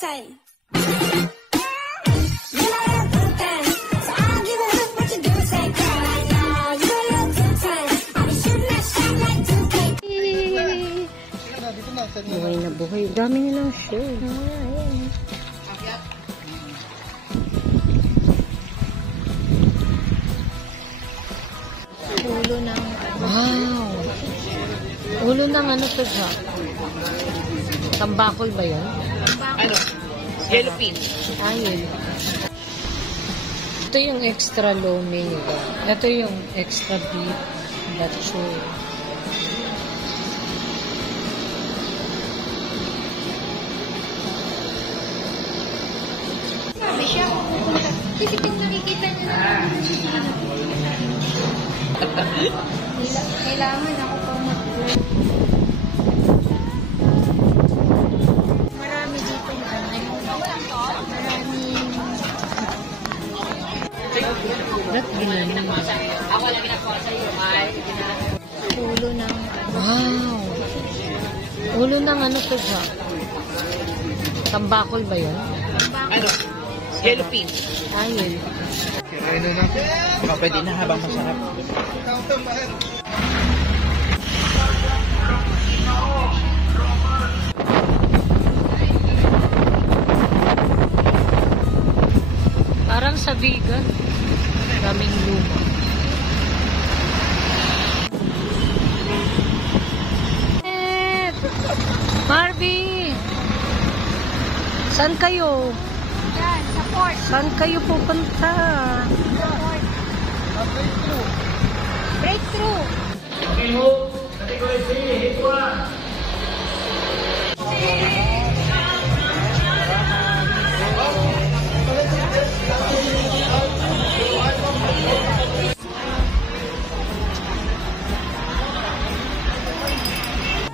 say. Buhay na buhay. Dami nilang show. Ulo ng... Wow! Ulo ng ano to siya? Tambakol ba yun? Ano? Yellow pin. Ah, yun. Ito yung extra lomi nila. Ito yung extra beef. Batcho. Sabi siya, kasi kung nakikita niyo na kailangan ako pang mag-vlog. Marami dito maraming Ba't ginano? ulo ng Wow! Ulo ng ano to siya? Tambakol ba yun? Ano? Yellow pin. Ah, yun. Ano na? Baka pwede na habang masarap. Parang sa vegan. Daming luma. Barbie! Saan kayo? yan, sa port. Saan kayo pupunta? Breakthrough.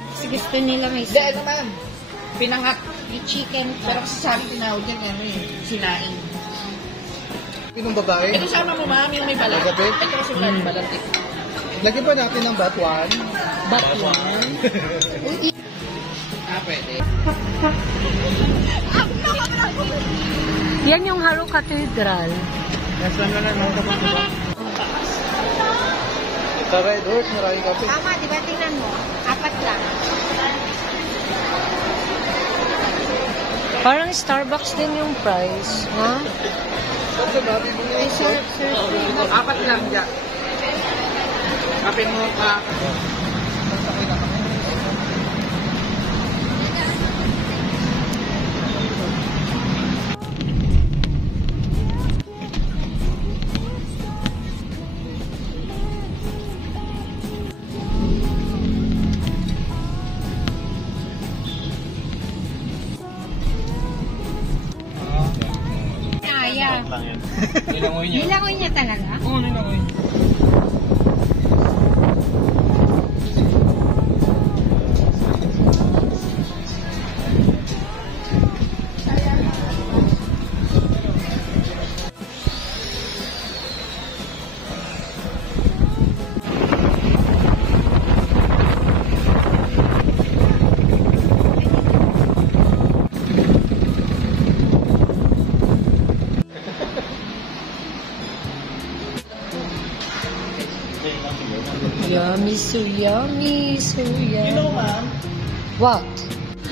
Kasi gusto nila may Hindi, ano man? Pinangat. may chicken. Pero kasi sa akin tinawag yan, ano eh, sinaing. Pinong babae. Ito sama mo, ma'am, yung may balat. Gabi? Ito kasi may balat eh. Lagyan ba natin ng batuan? Batman. Ah, pwede. Yan yung Haro Cathedral. Nasaan na lang naman ba? Sa Red Horse, maraming kape. Tama, di ba? Tingnan mo. 4 lang. Parang Starbucks din yung price. Ha? Saan sa babi mo May yung syrup. 4 lang dyan. Kape mo ka. Kaya. Nilangoy niya. Nilangoy niya talaga? Oo, nilangoy. Yummy, so yummy, so yummy. You know, ma'am, What?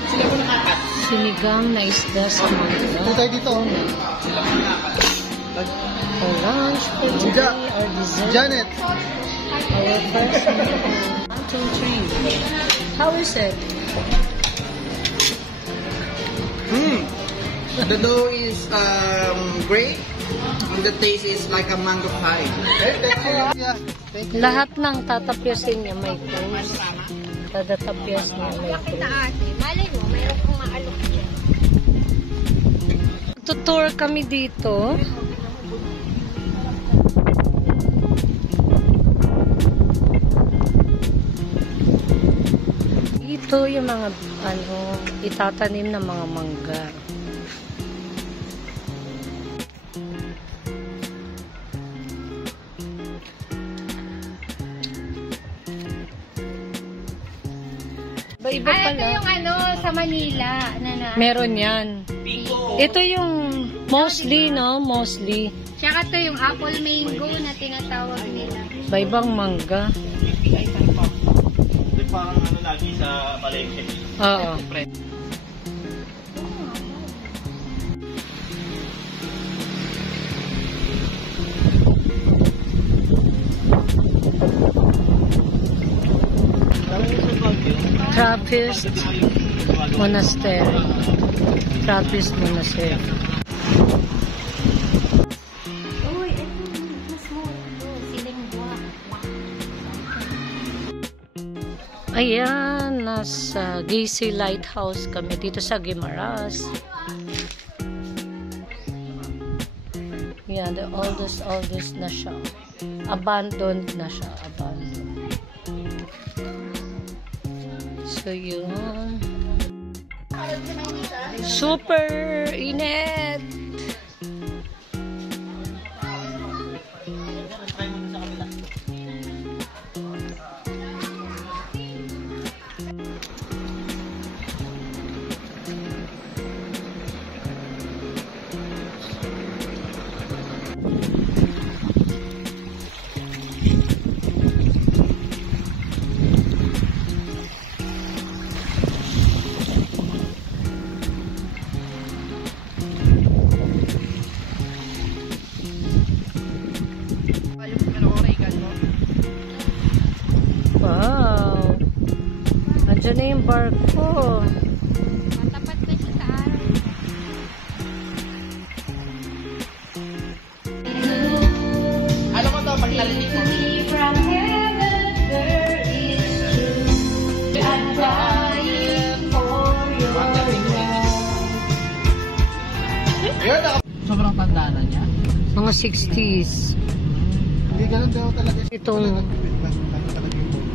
sila ko ng 4. Sinigang na isda sa Ito mangga. tayo dito. For lunch, for today, or dessert. Janet. Our first meal. 1, 2, 3. How is it? The dough is great. And the taste is like a mango pie. Yeah. Thank you. Lahat ng tatapyasin niya may toast. Kada tapyas niya may Bakit na toast. ate? Malay mo, mayroon kang maalok dyan. Tutour kami dito. Ito yung mga itatanim na mga mangga. Ba iba Ito pala. yung ano, sa Manila. Meron yan. Ito yung mostly, no? Mostly. Tsaka to yung apple mango na tinatawag nila. Baybang mangga. Ito parang ano lagi sa palengke. Oo. Trappist Monastery. Trappist Monastery. Uy, ito. Mas mo. Ito, siling buwak. Ayan, nasa Gacy Lighthouse kami dito sa Guimaras. Yeah, the oldest na siya. Abandoned na siya, abandoned. So yun. Super init. Wow. Andiyan na yung barko. Matapat na siya sa araw. Alam mo to, pag narinig mo. From heaven there is truth. I'm dying for your love. Sobrang tanda na niya. Mga 60s. Hindi ganun daw talaga. Itong, Talaga yung photo.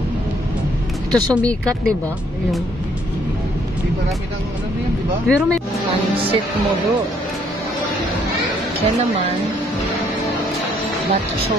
ito sumikat, di ba? Yung, Hindi marami ng ano na yan, di ba? pero may pansit mo do. Yan naman. Batcho.